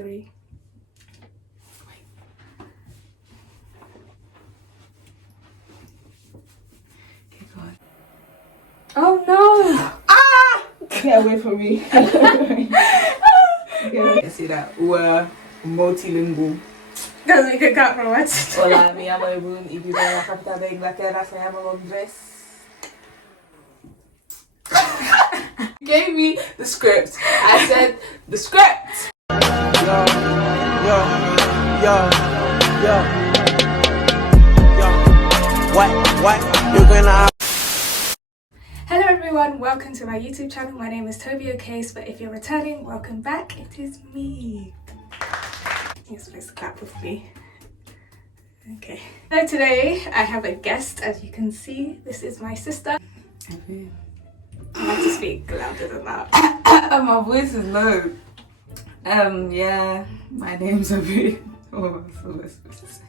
3. Okay, go on. Oh no! Ah! Get away from me. Yeah, see that? We're multilingual. Doesn't make a cut from what? Hola, me llamo Ebun y vivo en la capital de Inglaterra, se llama Londres. You gave me the script. I said the script. Yo. What? You're gonna. Hello everyone, welcome to my YouTube channel. My name is Toby O'Case, but if you're returning, welcome back. It is me. You're supposed to clap with me. Okay. So today I have a guest, as you can see. This is my sister. I have to speak louder than that. My voice is low. Yeah, my name's Abi. Oh, that's all I'm supposed to say.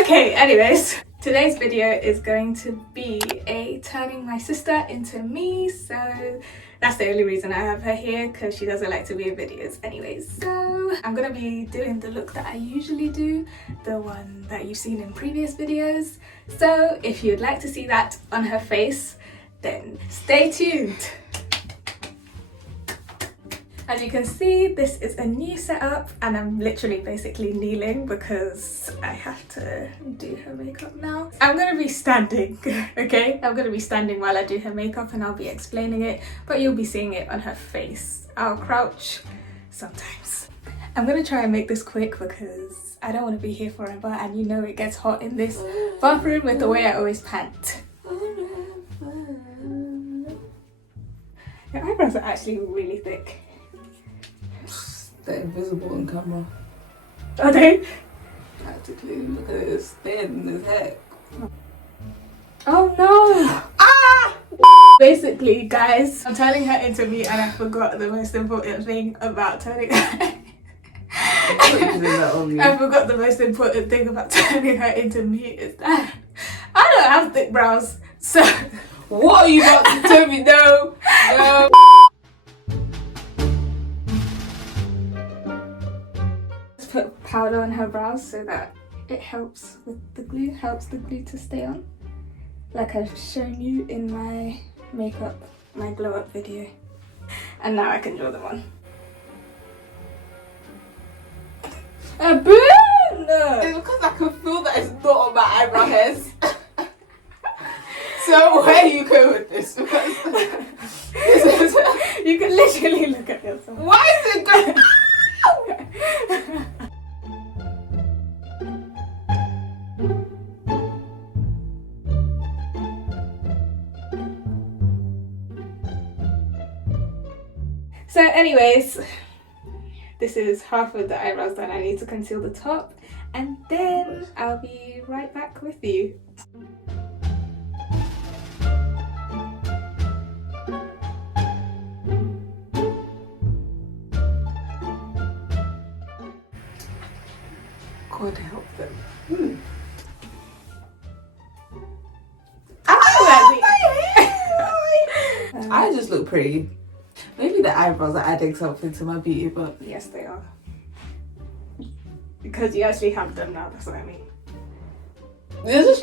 Okay, anyways, today's video is going to be a turning my sister into me, so that's the only reason I have her here, because she doesn't like to be in videos anyways. So I'm gonna be doing the look that I usually do, the one that you've seen in previous videos. So if you'd like to see that on her face, then stay tuned. As you can see, this is a new setup and I'm literally basically kneeling because I have to do her makeup now. I'm gonna be standing, okay? I'm gonna be standing while I do her makeup and I'll be explaining it, but you'll be seeing it on her face. I'll crouch sometimes. I'm gonna try and make this quick because I don't want to be here forever, and you know it gets hot in this bathroom with the way I always pant. Your eyebrows are actually really thick. They're invisible on camera. Are they? Practically, look at it, it's thin as heck. Oh no! Ah! Basically, guys, I'm turning her into me and I forgot the most important thing about turning her. I forgot the most important thing about turning her into me is that I don't have thick brows. So what are you about to tell me? No. Put powder on her brows so that it helps with the glue, helps the glue to stay on, like I've shown you in my makeup, my glow up video. And now I can draw them on. Boom! It's because I can feel that it's not on my eyebrow hairs. So where do you go with this? Because you can literally look at yourself. Why is it going? So anyways, this is half of the eyebrows done. I need to conceal the top and then I'll be right back with you. God help them. I just look pretty. Maybe the eyebrows are adding something to my beauty, but Yes, they are. Because you actually have them now, that's what I mean. just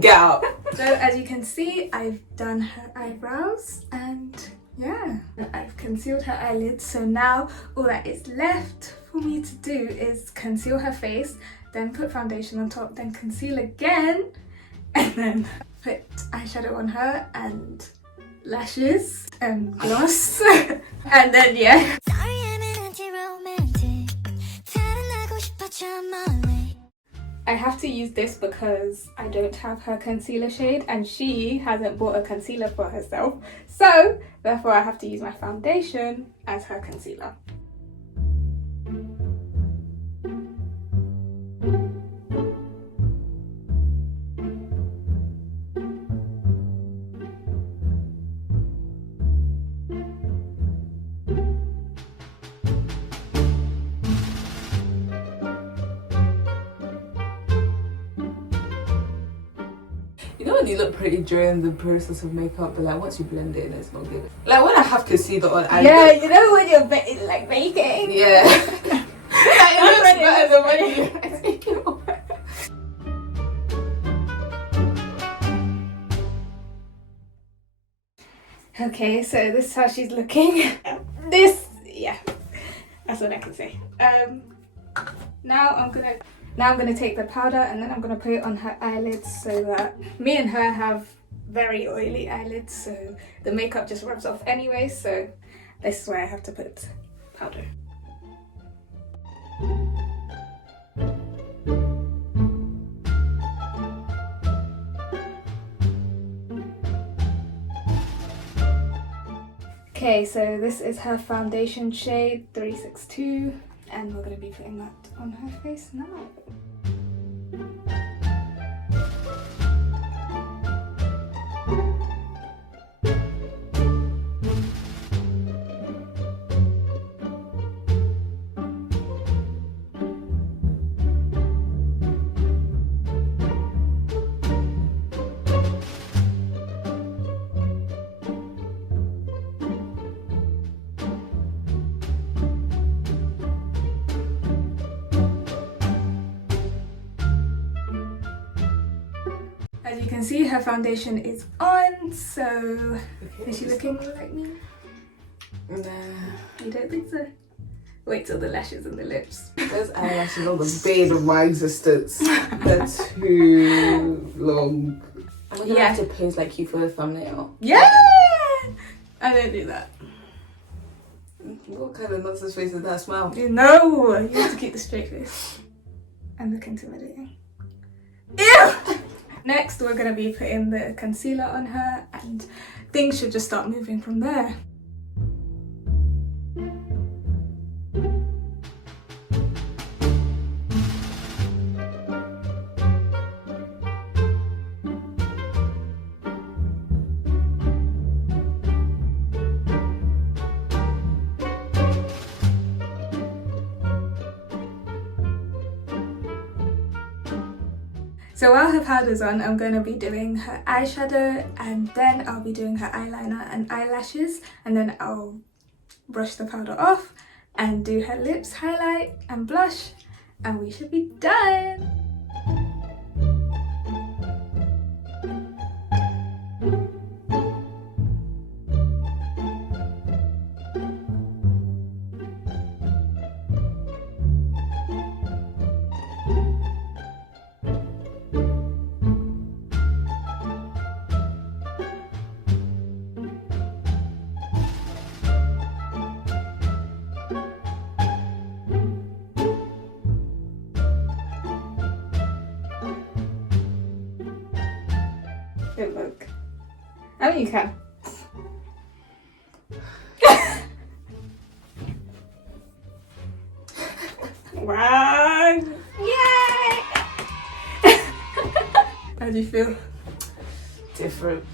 get out. So as you can see, I've done her eyebrows and yeah, I've concealed her eyelids. So now all that is left for me to do is conceal her face, then put foundation on top, then conceal again, and then put eyeshadow on her and lashes and gloss. And then yeah. I have to use this because I don't have her concealer shade and she hasn't bought a concealer for herself. So therefore I have to use my foundation as her concealer. You know when you look pretty during the process of makeup, but like once you blend it in, it's not good. Like when I have concealer on, Yeah, you know when you're like baking. Yeah. Okay, so this is how she's looking. Yeah, that's what I can say. Now I'm gonna take the powder and then I'm gonna put it on her eyelids so that me and her have very oily eyelids, so the makeup just rubs off anyway. So this is where I have to put powder. Okay, so this is her foundation shade 362 and we're going to be putting that on her face now. As you can see, her foundation is on, so is she looking like me? Nah. You don't think so? Wait till the lashes and the lips. Those eyelashes are the bane of my existence. They're too long. I'm gonna have to pose like you for the thumbnail. Yeah! I don't do that. What kind of nonsense face is that smile? No! You have to keep the straight face. And look intimidating. Ew! Next, we're going to be putting the concealer on her and things should just start moving from there. So while her powder's on, I'm going to be doing her eyeshadow and then I'll be doing her eyeliner and eyelashes, and then I'll brush the powder off and do her lips, highlight and blush, and we should be done. Good look. I mean, you can. Wow! Yay! How do you feel? Different.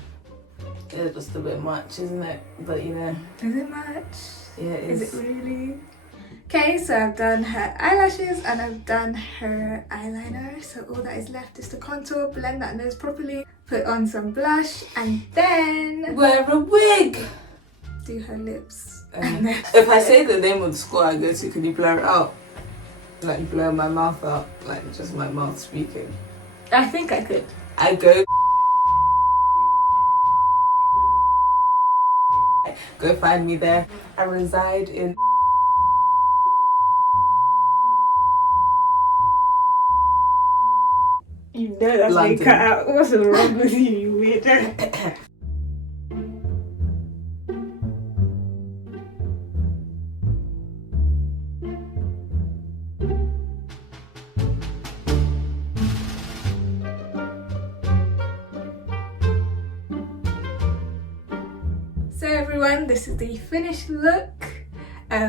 It's just a bit much, isn't it? But you know. Is it much? Yeah, it is. Is it really? Okay, so I've done her eyelashes and I've done her eyeliner. So all that is left is to contour, blend that nose properly, put on some blush, and then wear a wig. Do her lips. If I say the name of the school I go to, can you blur it out? Like blur my mouth out, like just my mouth speaking. I think I could. I go. Go find me there. I reside in. You know that's London. being cut out. What's wrong with you, you weirdo? So everyone, this is the finished look.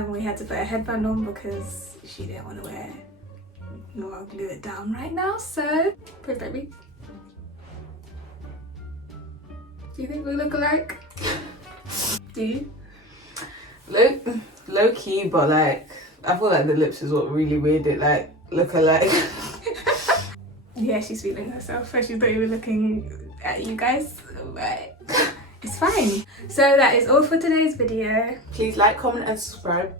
We had to put a headband on because she didn't want to wear it. No, I'll glue it down right now, so put baby. Do you think we look alike? Do you? Low key, but like I feel like the lips is what really made it like look alike. Yeah, she's feeling herself, so she's not even looking at you guys, but it's fine. So that is all for today's video. Please like, comment and subscribe.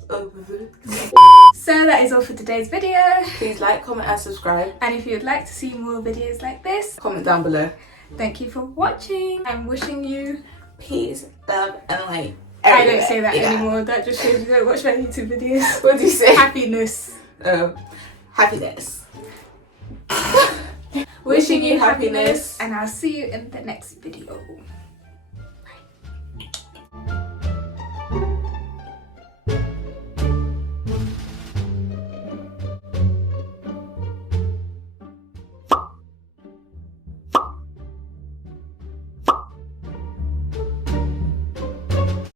So that is all for today's video. Please like, comment and subscribe. And if you'd like to see more videos like this, Comment down below. thank you for watching. I'm wishing you peace, love, and light. I don't say that Yeah. anymore. That just shows you don't watch my YouTube videos. What do you say? Happiness. Happiness. Wishing you happiness, and I'll see you in the next video. Bye.